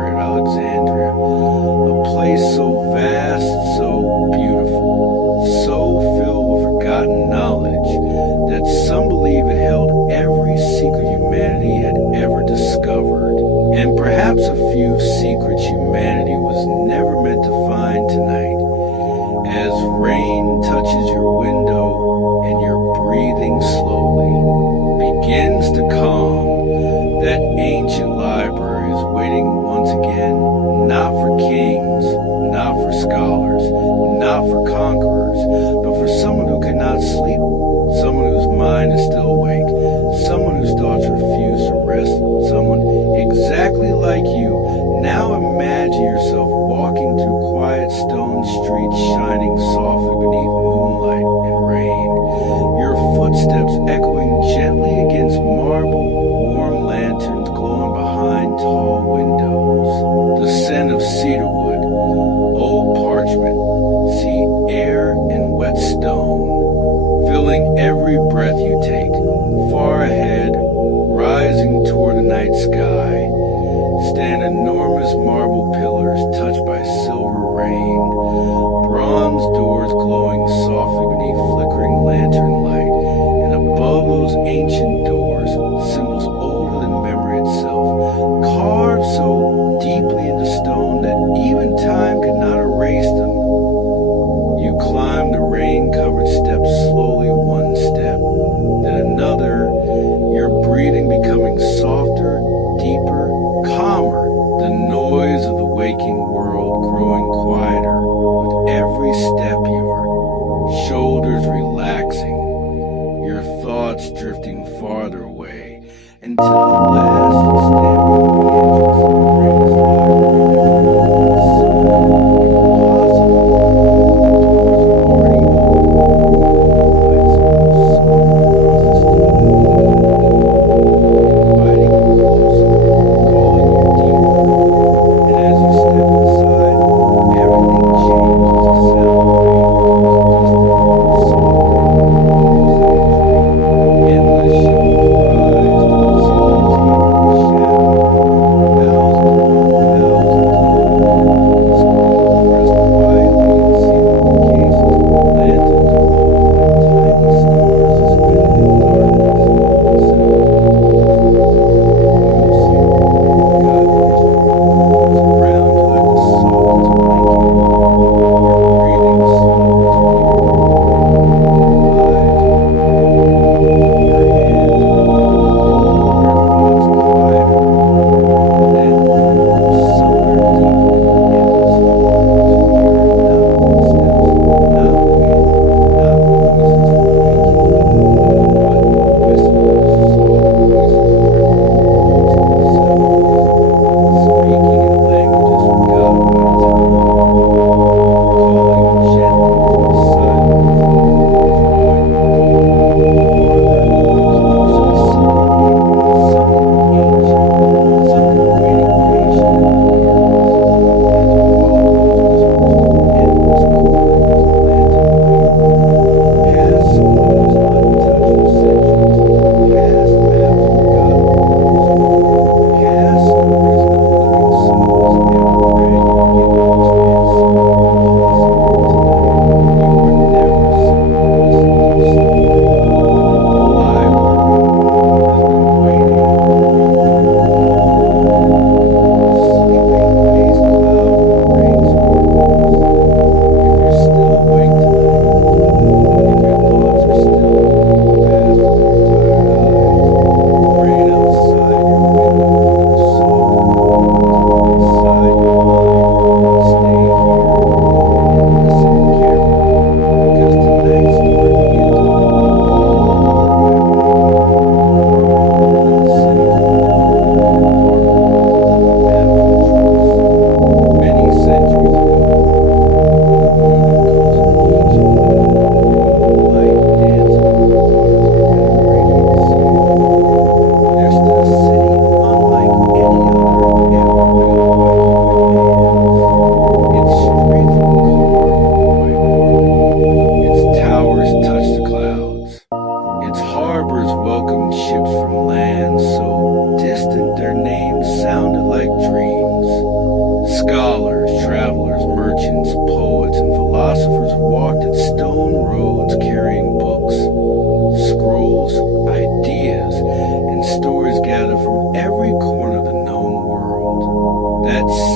Library at Alexandria, a place so vast, so beautiful, so filled with forgotten knowledge that some believe it held every secret humanity had ever discovered, and perhaps a few secrets humanity was never meant to find tonight. As rain touches your window and your breathing slowly begins to calm, that ancient library is waiting once again, not for kings, not for scholars, not for conquerors, but for someone who cannot sleep, someone whose mind is still awake, someone whose thoughts refuse to rest, someone exactly like you. Now imagine yourself walking through quiet stone streets shining softly beneath moonlight and rain, your footsteps echoing gently against marble, warm lanterns glowing behind tall windows, the scent of cedarwood, old parchment, sea air and wet stone, filling every breath you take, far ahead, rising toward the night sky, stand enormous marble pillars touched by silver rain, bronze doors glowing softly beneath flickering lantern light, and above those ancient doors, symbols older than memory itself, carved so deeply into stone that even time could not erase them. You climb the rain-covered steps slowly, one step, then another, your breathing becoming softer, deeper, calmer, the noise of the waking world growing quieter with every step, your shoulders relaxing, your thoughts drifting far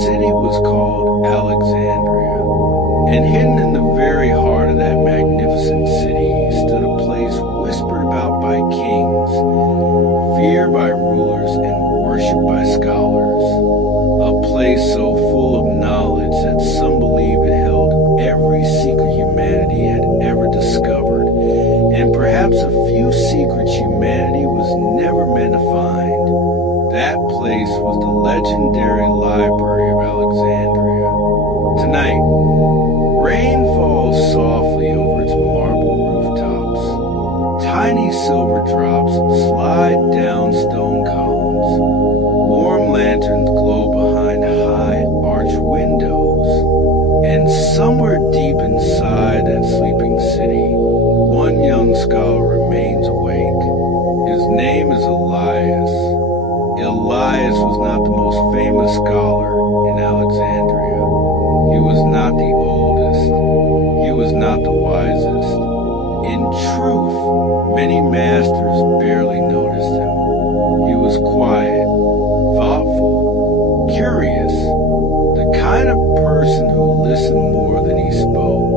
city was called Alexandria, and hidden in the very heart of that magnificent city stood a place whispered about by kings, feared by rulers, and worshipped by scholars. A place so full of knowledge that some believe it held every secret humanity had ever discovered, and perhaps a few secrets humanity was never meant to find. That place was the legendary Library of Alexandria. Tonight, rain falls softly over its marble rooftops. Tiny silver drops slide down stone columns. Warm lanterns glow behind high arched windows. And somewhere deep inside that sleeping city, one young scholar remains awake. His name is Elias. Elias was not the most famous scholar in Alexandria. He was not the oldest. He was not the wisest. In truth, many masters barely noticed him. He was quiet, thoughtful, curious, the kind of person who listened more than he spoke,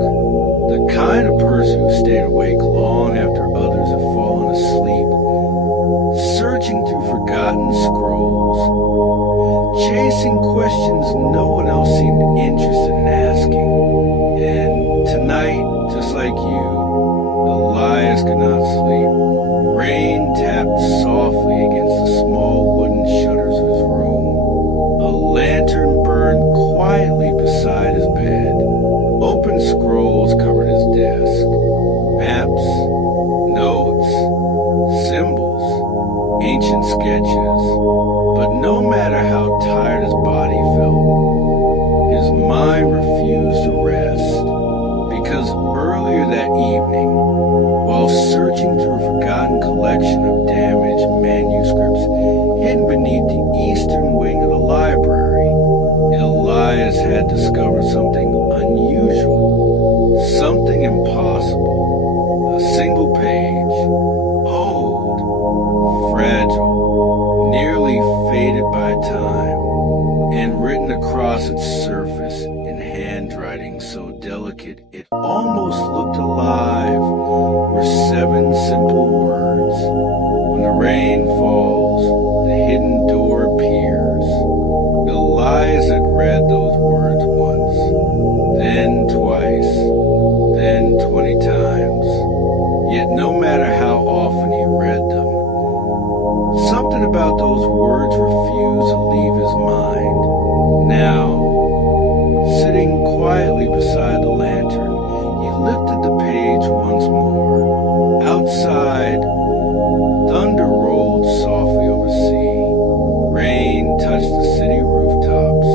the kind of person who stayed awake long after others had fallen asleep, searching through forgotten scrolls, chasing questions no one else seemed interested in asking. And tonight, just like you, Elias could not sleep. Rain tapped softly against the small wooden shutters of his room. A lantern burned quietly beside his bed. Open scrolls covered his desk. Maps, notes, symbols, ancient sketches. But no matter how tired his body felt, his mind refused to rest. Because earlier that evening, while searching through a forgotten collection of damaged manuscripts hidden beneath the eastern wing of the library, Elias had discovered something unusual, something impossible. A single page, old, fragile, nearly faded by time, and written across its surface in handwriting so delicate it almost looked alive, were 7 simple words. When the rain falls, the hidden door appears. Elias had read those words once, then twice, then 20 times. Yet no matter how often he read them, something about those words refused to leave his mind. Now, sitting quietly beside the lantern, he lifted the page once more. Outside, thunder rolled softly over the sea. Rain touched the city rooftops.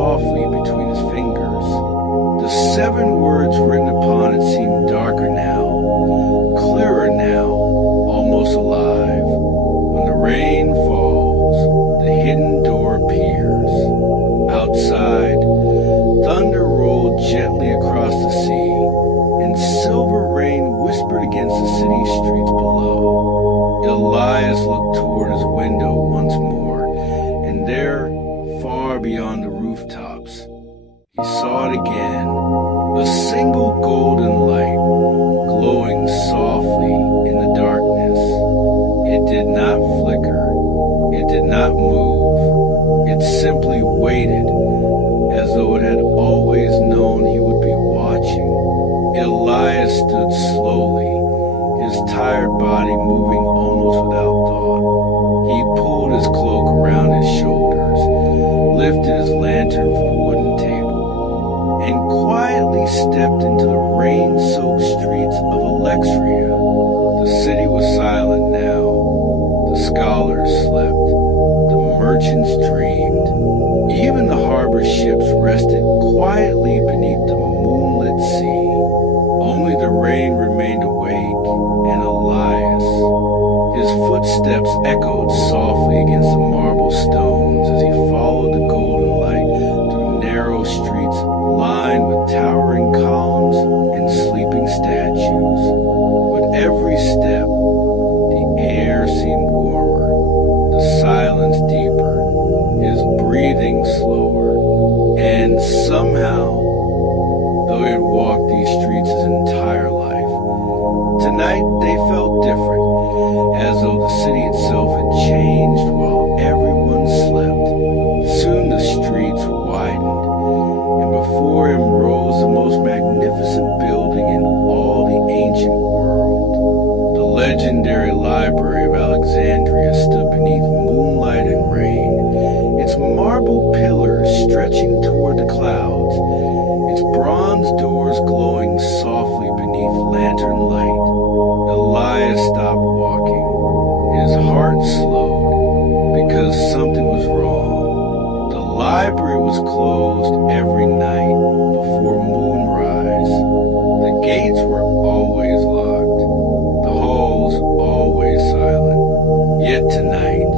softly between his fingers. The 7 words written upon it seemed darker now, clearer now, almost alive. When the rain falls, the hidden door appears. Outside, thunder rolled gently across the sea, and silver rain whispered against the city streets below. Elias looked toward his window once more, and there, far beyond the rooftops, he saw it again, a single golden light, glowing softly in the darkness. It did not flicker, it did not move, it simply waited, as though it had always known he would be watching. Elias stood slowly, his tired body moving almost without thought. He pulled his cloak around his shoulders, lifted his lantern from the wooden table, and quietly stepped into the rain-soaked streets of Alexandria. The city was silent now. The scholars slept. The merchants dreamed. Even the harbor ships rested quietly beneath the moonlit sea. Only the rain remained awake, and Elias. His footsteps echoed softly against the marble stones as he followed the golden light through narrow streets lined with towering columns and sleeping statues. With every step, the air seemed warmer, the silence deeper, his breathing slower, and somehow, though he had walked these streets his entire life, tonight they felt different, as though the city itself had changed while everyone slept. Soon the streets widened, and before him rose the most magnificent building in all the ancient world. The legendary library of Alexandria stood beneath moonlight and rain, its marble pillars stretching toward the clouds, its bronze doors glowing softly beneath lantern light. Elias stopped walking. His heart slowed because something was wrong. The library was closed every night before moonrise. The gates were always locked, the halls always silent. Yet tonight,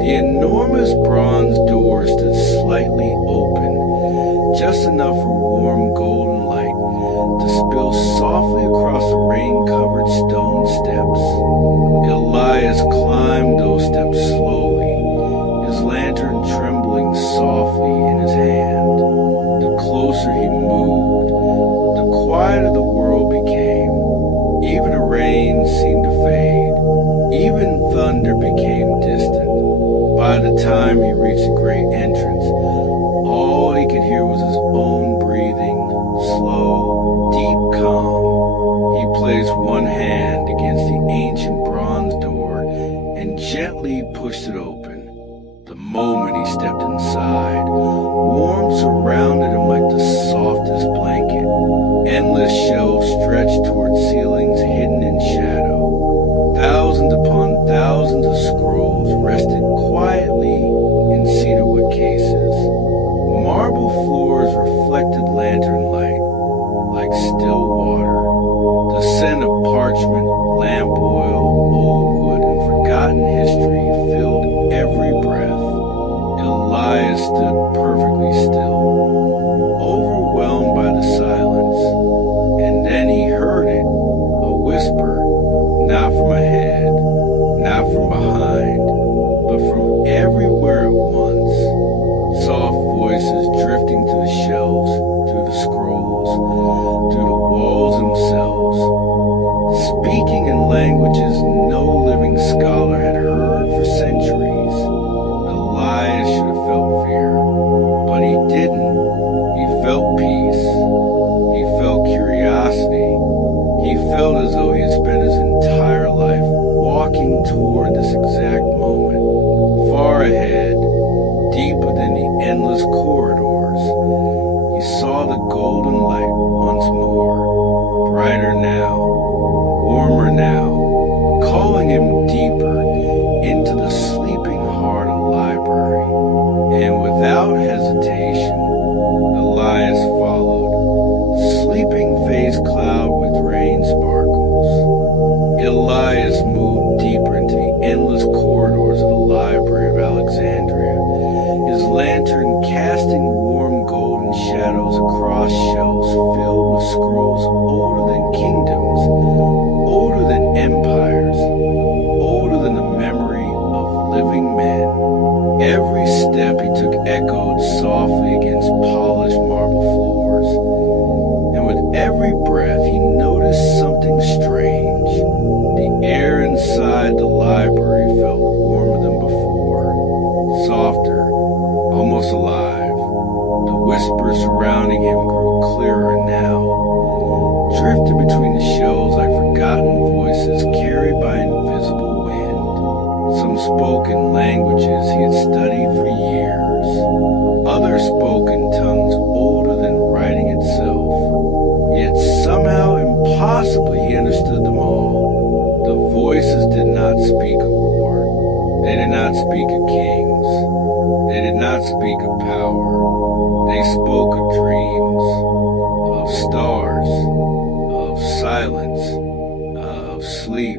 the enormous bronze door stood slightly open, just enough for warm golden light to spill softly across the rain-covered stone steps. Elias climbed those steps slowly, his lantern trembling softly in his hand. The closer he moved, the quieter the world became. Even the rain seemed to fade. Even thunder became distant. By the time he reached the great entrance, all he could hear was his own breathing, slow, deep calm. He placed one hand against the ancient bronze door and gently pushed it open. The moment he stepped inside, warmth surrounded him like the softest blanket. Endless shelves stretched toward ceilings hidden in shadow. Thousands upon thousands of scrolls rested quietly in cedarwood cases. Marble floors reflected lantern light like still water. The scent of parchment, lamp oil, old wood, and forgotten history filled every breath. Elias stood perfectly still, overwhelmed by the silence. And then he heard it, a whisper, not from ahead, not from behind, but from everywhere at once. Soft voices drifting through the shelves, through the scrolls, through the walls themselves, speaking in languages no living scholar had heard for centuries. Elias should have felt fear, but he didn't. He felt peace. He felt curiosity. He felt as though he had spent his entire life walking toward this exact moment. Far ahead, deep within the endless corridors, he saw the golden light once more, brighter now, warmer now, calling him deeper into the sleeping heart of the library. And without hesitation, universe surrounding him grew clearer now. Drifted between the shells like forgotten voices carried by invisible wind. Some spoke in languages he had studied for years. Others spoke in tongues older than writing itself. Yet somehow, impossibly, he understood them all. The voices did not speak of war. They did not speak of kings. They did not speak of power. They spoke of dreams, of stars, of silence, of sleep.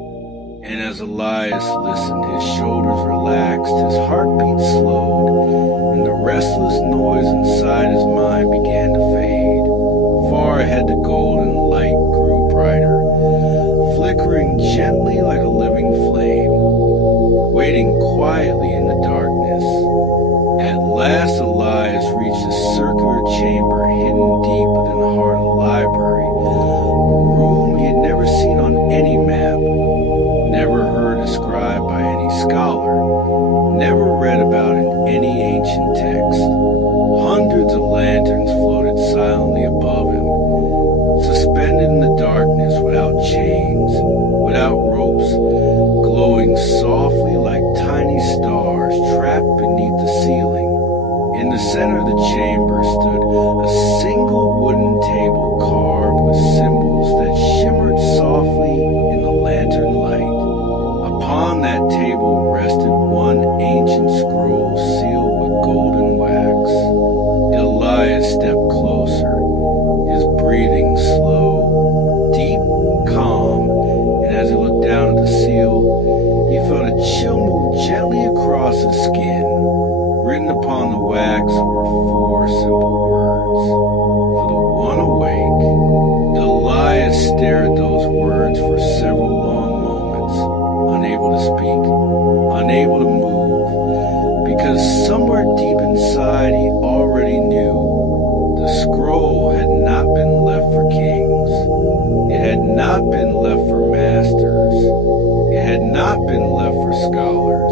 And as Elias listened, his shoulders relaxed, his heartbeat slowed, and the restless noise inside his mind began to fade. Far ahead, the golden light grew brighter, flickering gently like a living flame, waiting quietly in the darkness. At last, Elias reached a circular chamber hidden deep within the heart of the library, a room he had never seen on any map, never heard described by any scholar, never read about in any ancient text. Hundreds of lanterns floated silently above him, suspended in the darkness without chains, without ropes, glowing softly like tiny stars trapped beneath the ceiling. In the center of the chamber stood a single wooden table carved with symbols that shimmered softly in the lantern light. Upon that table rested one ancient scroll sealed with golden wax. Elias stepped closer, his breathing slow, deep, calm, and as he looked down at the seal, he felt a chill move gently across his skin. Written upon the wax were four simple words: for the one awake. Elias stared at those words for several long moments, unable to speak, unable to move, because somewhere deep inside he already knew the scroll had not been left for kings. It had not been left for masters. It had not been left for scholars.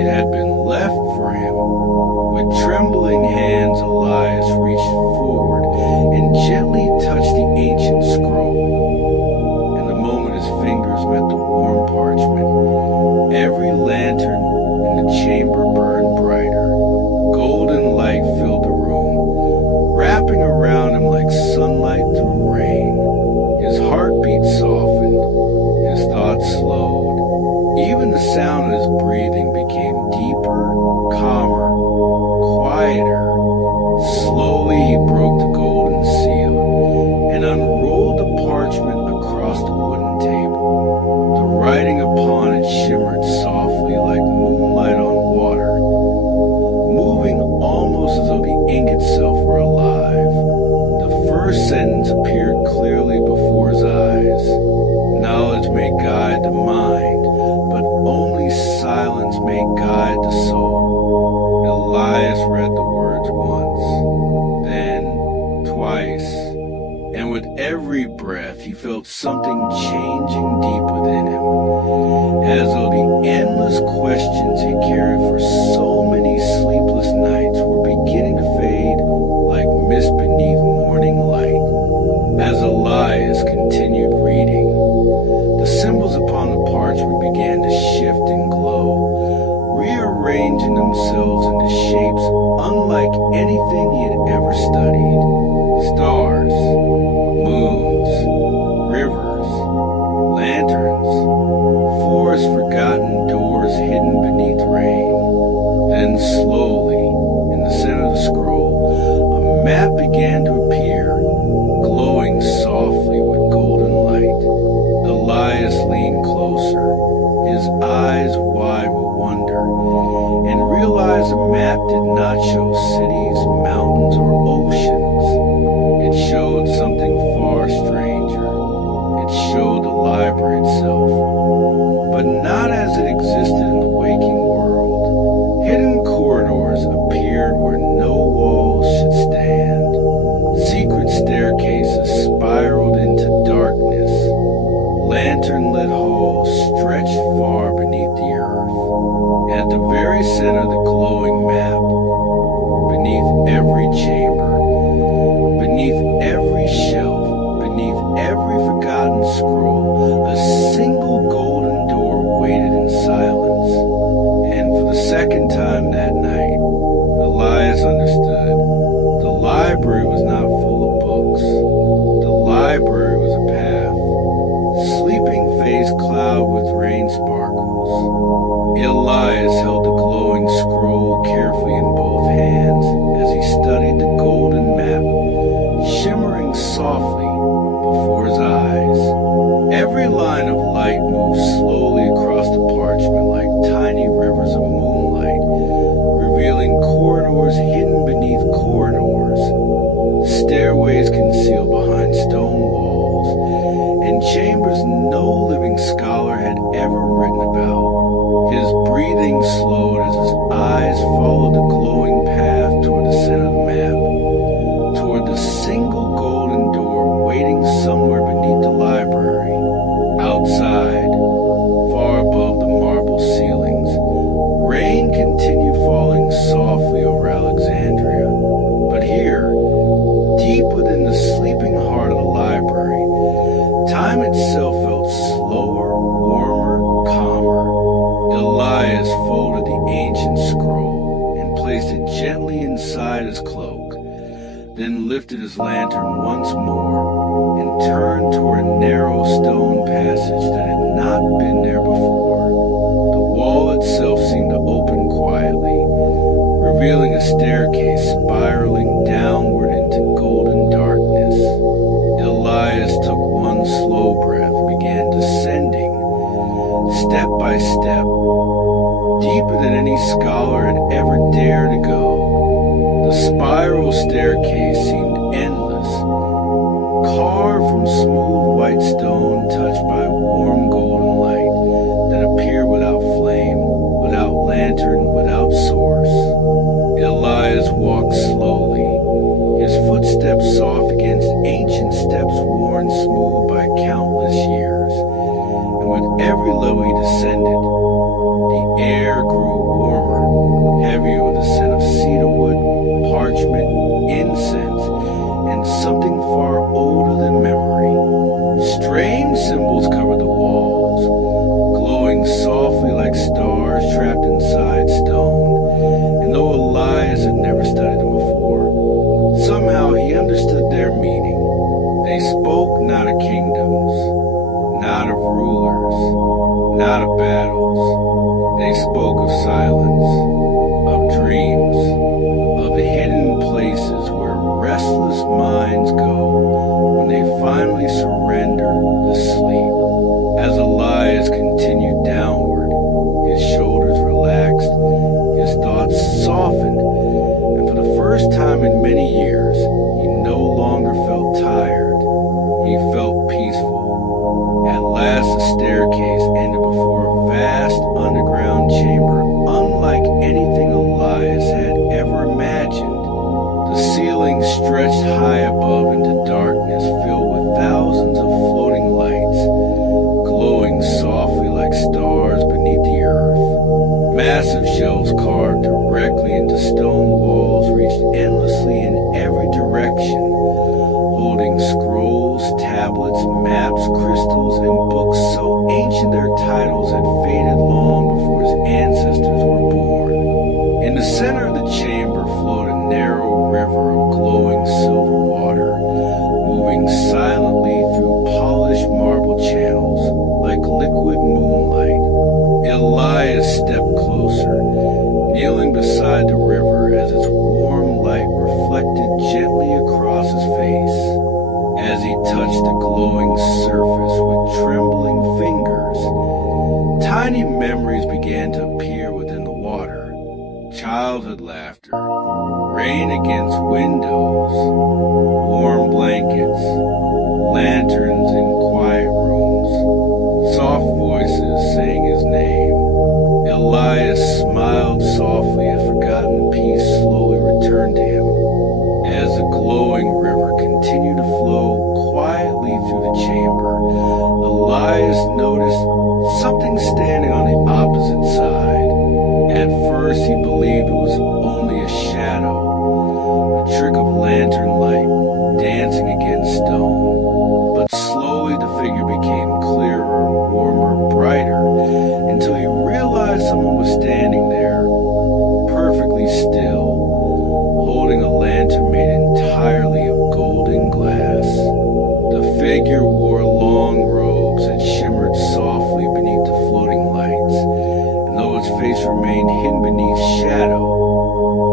It had been left for him. With trembling hands, Elias reached forward and gently touched the ancient scroll. And the moment his fingers met the warm parchment, every lantern in the chamber burned brighter. Golden light filled the room, wrapping around him like sunlight through rain. His heartbeat softened, his thoughts slowed. Even the sound of his breathing became deeper, calmer, quieter. Slowly he broke the golden seal and unrolled the parchment across the wooden table. The writing upon it shimmered softly like moonlight on water, moving almost as though the ink itself were alive. The first sentence appeared clearly before his eyes. Knowledge may guide the mind, but only silence may guide the soul. Elias read the words once, then twice, and with every breath he felt something changing deep within him, as though the endless questions he carried for so many sleepless nights were beginning to fade like mist beneath morning light. As Elias continued reading, the symbols upon the parchment began to shift and glow, rearranging themselves into shapes unlike anything he had ever studied. Stars, moons, rivers, lanterns, forest forgotten doors hidden beneath rain. Then slowly, in the center of the scroll, then lifted his lantern once more and turned toward a narrow stone passage that had not been there before. The wall itself seemed to open quietly, revealing a staircase spiraling downward into golden darkness. Elias took one slow breath, began descending, step by step, deeper than any scholar had ever dared to go. The spiral staircase seemed endless, carved from smooth white stone touched by warm golden light that appeared without flame, without lantern, without source. Elias walked slowly, his footsteps soft against ancient steps worn smooth by countless years. And with every level he descended, the air grew warmer, heavier with the scent of cedarwood, parchment, incense, and something far older than memory. Strange symbols covered the walls, glowing softly like stars trapped inside stone. And though Elias had never studied them before, somehow he understood their meaning. They spoke not of kingdoms, not of rulers, not of battles. They spoke of silence, of dreams, of the hidden places where restless minds go when they finally surrender to sleep. As Elias continued downward, his shoulders relaxed, his thoughts softened, and for the first time in many years, he no longer felt tired. He felt peaceful. At last the staircase ended before a vast underground chamber unlike anything Elias had ever imagined. The ceiling stretched high above into darkness filled with thousands of floating lights, glowing softly like stars beneath the earth. Massive shelves carved directly into stone walls reached endlessly in every direction, holding scrolls, tablets, maps, crystals, and books so ancient their titles had faded long before his ancestors were born. In the center of the chamber flowed a narrow river of glowing silver water, moving silently through polished marble channels like liquid moonlight. Elias stepped closer, kneeling beside the river as its warm light reflected gently across his face. As he touched the glowing surface with trembling fingers, tiny memories began to appear within the water. Childhood laughter, rain against windows, warm blankets, lanterns in quiet rooms, soft voices saying his name. Elias smiled softly as forgotten peace slowly returned to him. As the glowing river continued to flow quietly through the chamber, Elias noticed something standing on the opposite side. At first he believed it was only a shadow, a trick of lantern light dancing against stone. But slowly the figure became clearer, warmer, brighter, until he realized someone was standing there, perfectly still, holding a lantern made entirely of golden glass. The figure wore long robes that shimmered softly beneath the floating lights, and though its face remained hidden beneath shadow,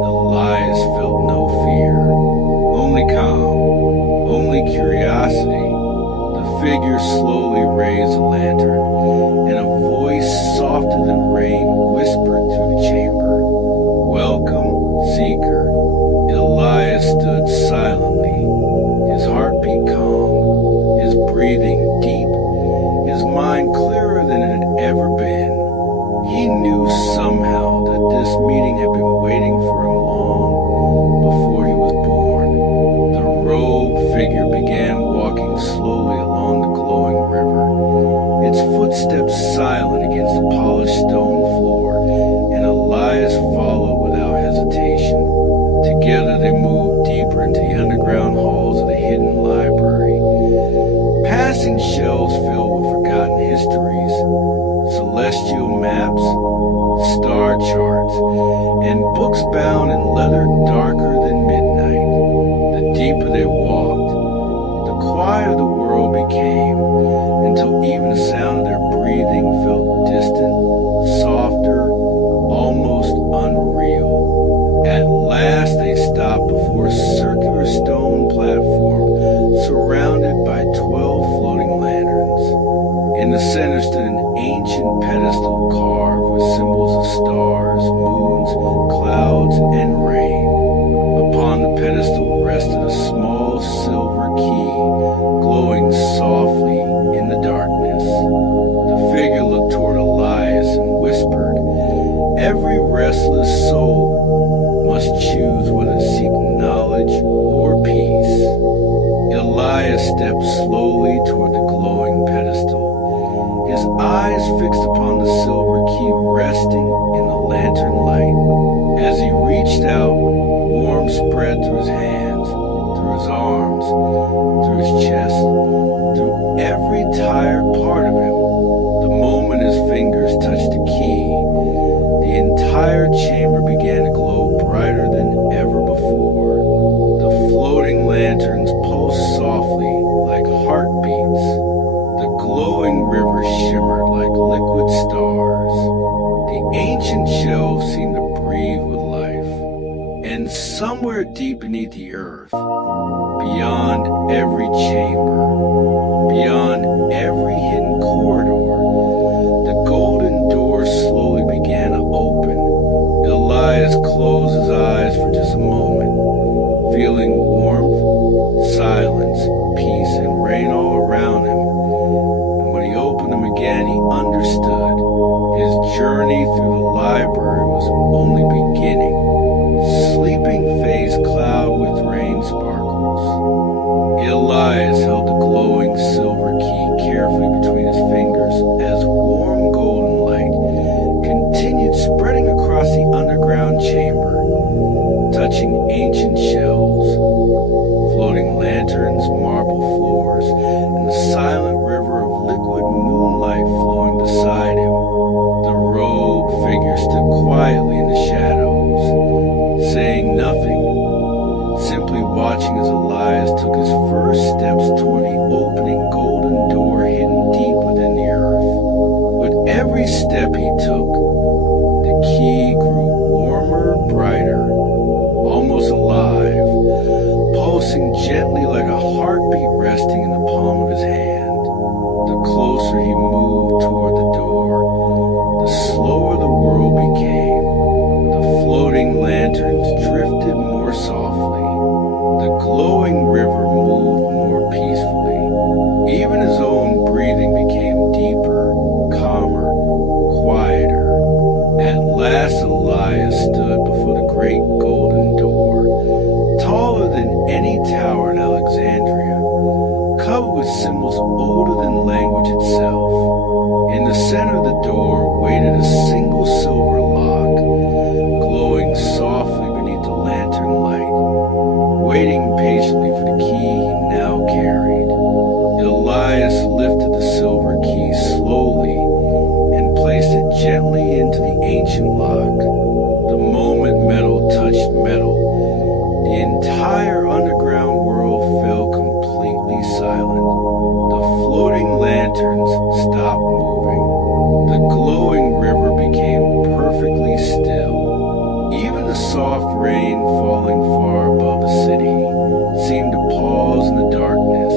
Elias felt no fear, only calm, only curiosity. The figure slowly raised the lantern, and a voice softer than rain whispered through the chamber, "Welcome, seeker." Elias stood silently, his heartbeat calm, his breathing deep, his mind clearer than it had ever been. He knew somehow that this meeting had been waiting for him long before he was born. The robed figure began walking slowly along the glowing river, its footsteps silent against the polished stone floor, and Elias followed without hesitation. Together they moved deeper into the underground halls of the hidden library, passing shelves filled with forgotten histories, celestial maps, star charts, and they walked, the quiet of the world became, until even the sound of their breathing felt distant, softer, almost unreal. At last they stopped before a circular stone platform surrounded by 12 floating lanterns. In the center stood an ancient pedestal carved with symbols of stars, moons, clouds, and rain. Upon the pedestal rested a small silver key, glowing softly in the darkness. The figure looked toward Elias and whispered, "Every restless soul must choose whether to seek knowledge or peace." Elias stepped slowly toward the glowing pedestal, his eyes fixed upon the silver key resting in the lantern light. As he reached out, warmth spread through his hands, through his arms, through his chest, through every tired part of him. The moment his fingers touched the key, the entire chamber began to glow brighter than ever before. The floating lanterns pulsed softly like heartbeats. The glowing river shimmered like liquid stars. The ancient shelves seemed to breathe with life. And somewhere deep beneath the earth, beyond every chamber, beyond every hidden corridor, the golden door slowly began to open. Elias closed his eyes for just a moment, feeling warmth, silence, peace, and rain all around him. And when he opened them again, he understood his journey through the library was only beginning. Sleeping face cloud with rain sparkles. Elias held the glowing silver key carefully between his fingers as warm golden light continued spreading across the underground chamber, touching ancient shelves, floating lanterns, marble floors, and the silent river of liquid moonlight flowing beside him. The robed figure stood quietly in the shadows, saying nothing, simply watching as Elias took his first steps toward the opening golden door hidden deep within the earth. With every step he took, the key grew warmer, brighter, almost alive, pulsing gently like a heartbeat resting in the palm of his hand. The closer he moved toward the door, the slower the world became. The floating lanterns drifted more softly. The glowing river moved more peacefully. Even his own breathing became deeper, calmer, quieter. At last Elias stood before the great golden door, taller than any tower in Alexandria, covered with symbols older than language itself. In the center of the door waited a single silver lock, glowing softly beneath the lantern light, waiting patiently for the key he now carried. Elias lifted the silver key slowly and placed it gently into the ancient lock. The moment metal touched metal, the entire underground world fell completely silent. The floating lanterns stopped moving. The glowing river became perfectly still. Even the soft rain falling far above the city seemed to pause in the darkness.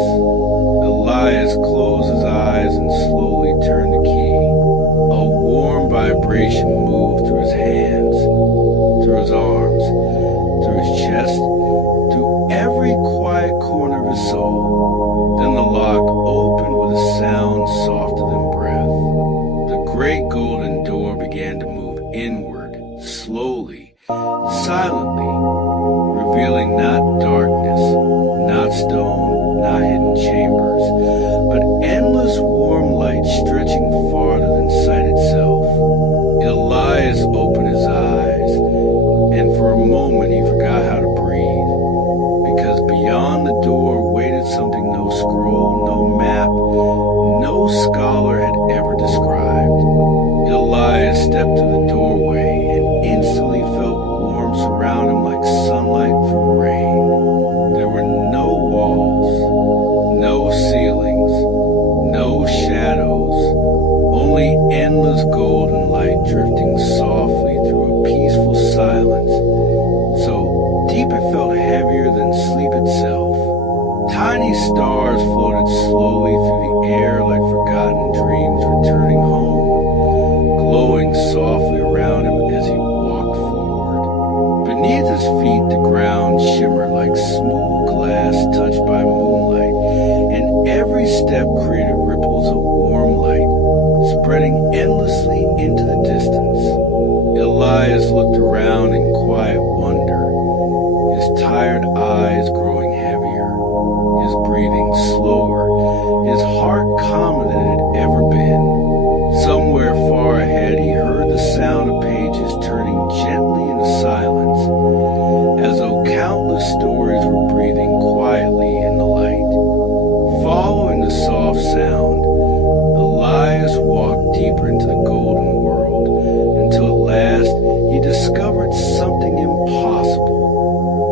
Elias closed his eyes and slowly turned the key. A warm vibration moved through his hands, through his arms, through his chest, through every quiet corner of his soul. Then the lock opened with a sound softer than breath. The great golden door began to move inward, slowly, silently, revealing not darkness, not stone, not hidden chambers, but endless warm light stretching farther than sight itself. Elias opened his eyes, and for a moment he forgot how to breathe, because beyond the door waited something himself. Tiny stars floated slowly through the air like forgotten dreams returning home, glowing softly around him as he walked forward. Beneath his feet, the ground shimmered like smooth glass touched by moonlight, and every step created ripples of warm light, spreading endlessly into the distance. Elias looked around in quiet wonder, his tired eyes growing heavier, his breathing slower, his heart calmer than it had ever been. Somewhere far ahead, he heard the sound of pages turning gently into silence, as though countless stories were breathing quietly in the light. Following the soft sound, Elias walked deeper into the golden world, until at last he discovered something impossible.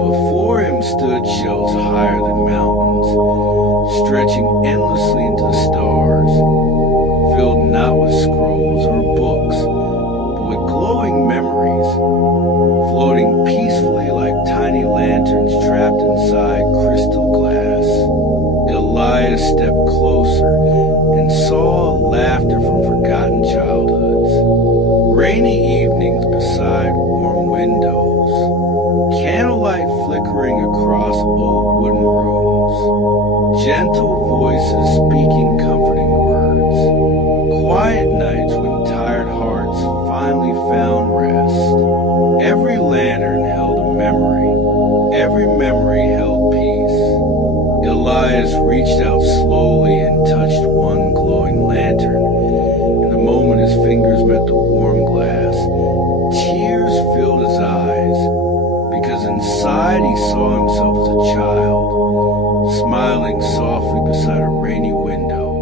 Before him stood shelves higher than mountains, stretching endlessly into the stars, filled not with scrolls or books, but with glowing memories, floating peacefully like tiny lanterns trapped inside crystal glass. Elias stepped closer and saw laughter from forgotten childhoods, rainy evenings beside warm windows, candlelight flickering across old wooden rooms, gentle voices speaking comforting words, quiet nights when tired hearts finally found rest. Every lantern held a memory, every memory held peace. Elias reached out slowly and touched one glowing lantern, and the moment his fingers met the warm glass, tears filled his eyes, because inside he saw himself as a child, smiling softly beside a rainy window,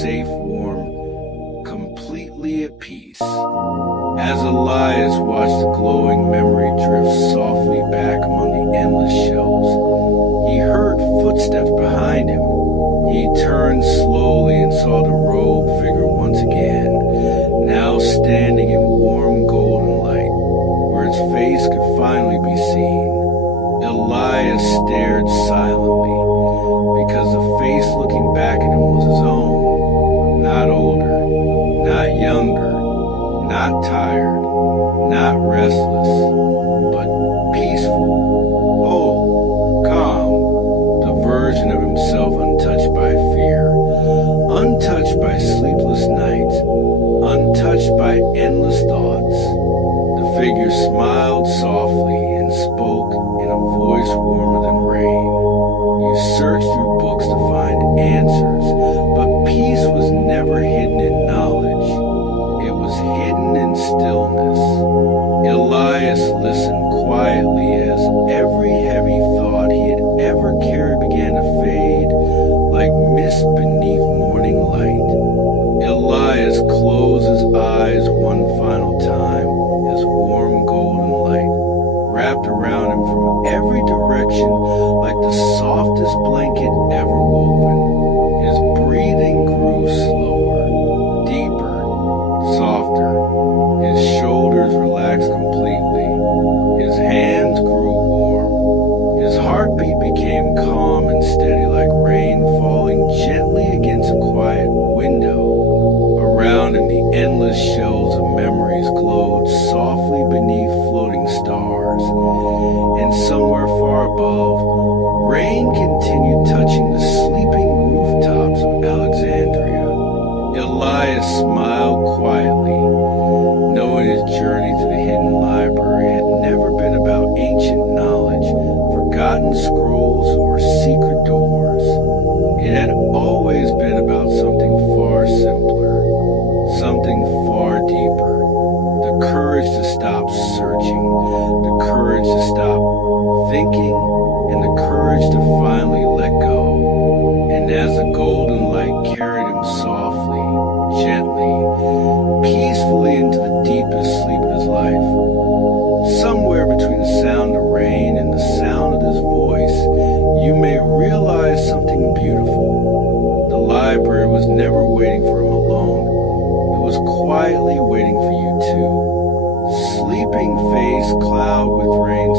safe, warm, completely at peace. As Elias watched the glowing memory drift softly back among the endless shelves, he heard footsteps behind him. He turned slowly and saw the robed figure once again, now standing in warm golden light, where its face could finally be seen. Elias stared silently, because the face looking back at him was his own, not older, not younger, not tired, not restless, but peaceful, whole, calm, the version of himself untouched by fear, untouched by sleepless nights, untouched by endless thoughts. The figure smiled softly and spoke in a voice warmer than rain. You searched through books to find answers, but peace was never hidden in knowledge. It was hidden in stillness. Elias listened quietly as every heavy thought he had ever carried began to fade like mist beneath morning light. Elias closed his eyes one final time as warm golden light wrapped around him from every direction like the softest blanket ever woven. His breathing grew slower, deeper, softer. His shoulders relaxed completely. His hands grew warm. His heartbeat became calm and steady like rain falling gently against a quiet window. Around him, the endless shelves of memories glowed softly beneath floating stars. And somewhere far above, rain continued touching the sleeping rooftops of Alexandria. Elias smiled quietly, knowing his journey to the hidden library had never been about ancient knowledge, forgotten scrolls, or secret doors. It had always been about something far simpler, something far deeper. The courage to stop searching, the courage to stop thinking, and the courage to finally let go. And as the golden light carried him softly, gently, peacefully into the deepest sleep of his life, somewhere between the sound of rain and the sound of his voice, you may realize something beautiful. The library was never waiting for him alone. It was quietly waiting for you too. Sleeping face cloud with rain